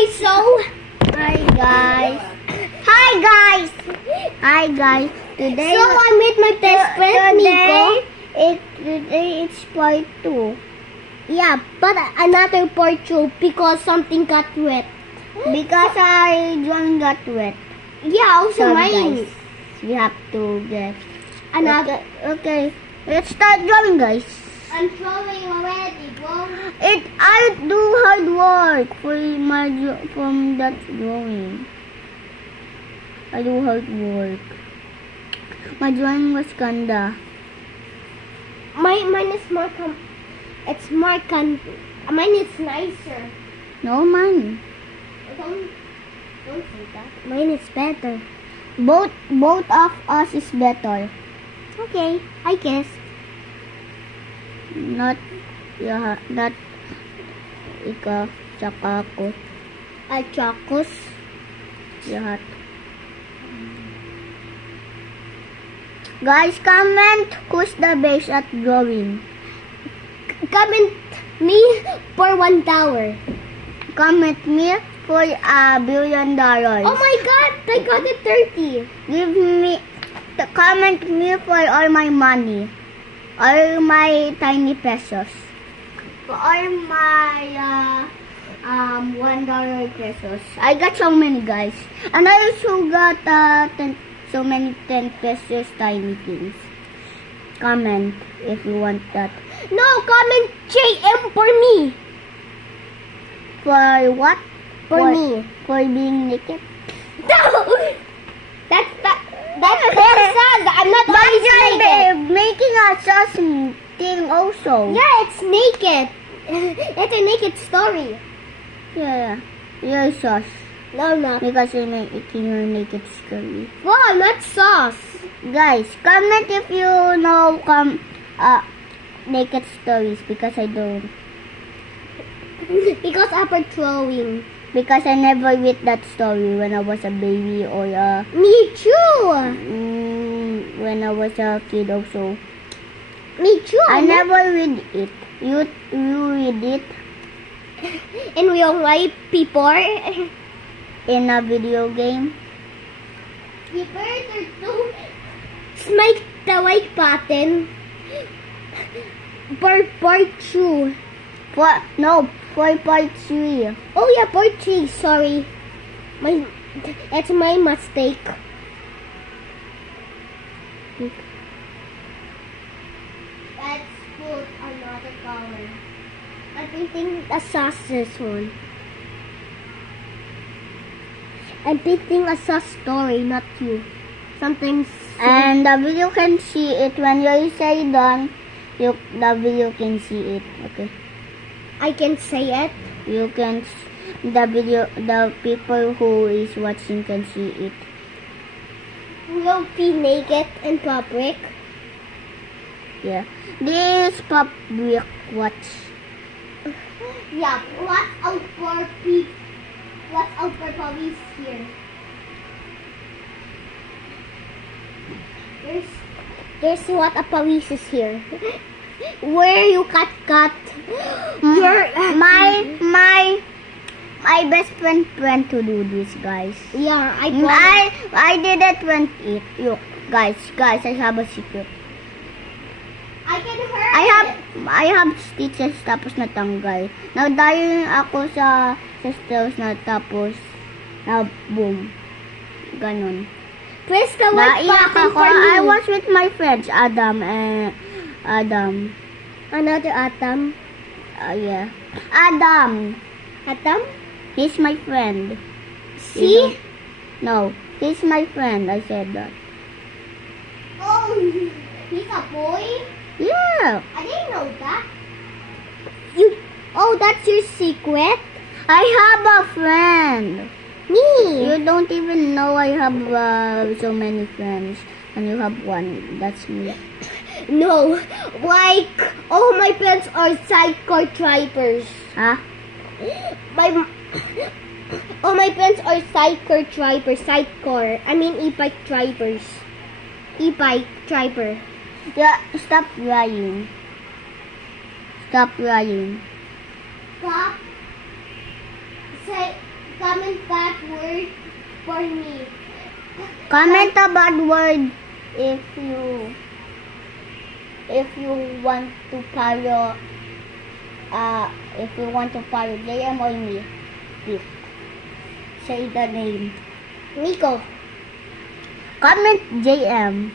Okay, so Hi guys. Hi guys. Hi guys. Today so I'm with my best friend Nico. Today it's part 2. Yeah, but another part 2 because something got wet. Because I drawing got wet. Yeah, also So mine. guys, we have to get Another. Okay. Let's start drawing guys. I'm drawing already, bro. I do hard work from that drawing. I do hard work. My drawing was kinda. Mine is more it's more mine is nicer. No man. Don't say that. Mine is better. Both of us is better. Okay, I guess. Not ikaw tsaka ako. At chocos. Lahat. Guys, comment who's the best at drawing. Comment me for $1. Comment me for $1 billion. Oh my god, I got it 30. Comment me for all my money. All my tiny pesos. For all my $1 pesos. I got so many guys. And I also got so many 10 pesos tiny things. Comment if you want that. No, comment JM for me. For what? For me. For being naked. No! That's sad. I'm not But always you're naked. making a sauce thing also. Yeah, it's naked. It's a naked story. Yeah. You're sauce. No, not. Because you're making your naked story. Well, I'm not sauce. Guys, comment if you know naked stories because I don't. Because after throwing. Because I never read that story when I was a baby or Me too. when I was a kid also. Me too. I never read it. You read it In real life, people. in a video game. You better do smite the like button for part 2. For part 3. Oh yeah, part 3. Sorry, it's my mistake. Let's put another color. I'm painting a sauce one. I'm painting a sauce story, not you. Something. And the video can see it when you say done. The video can see it. Okay. I can say it. You can. The people who is watching can see it. We'll be naked in public. Yeah. This public watch. Yeah, watch out for people. Watch out for police here. There's what a police is here. Where you cut. Your My best friend went to do this, guys. yeah, I didn't went it. Look, guys, I have a secret. I can hurt I have stitches tapos natanggal. Nagdayo ako sa stairs na tapos na boom. Ganon. Press the white Naiyak button ako. for me. I was with my friends, Adam and Adam. Another Atom. Yeah. Adam. Atom? He's my friend. See? No, he's my friend. I said that. Oh, he's a boy? Yeah. I didn't know that. Oh, that's your secret? I have a friend. Me. You don't even know I have so many friends. And you have one. That's me. No, like all my friends are sidecar drivers. Huh? All my friends are sidecar drivers. Sidecar. I mean e-bike drivers. E-bike driver. Yeah, stop lying. Stop lying. Stop. Say comment that word for me. Comment a bad word if you want to follow JM or me. Please say the name. Nico. Comment JM.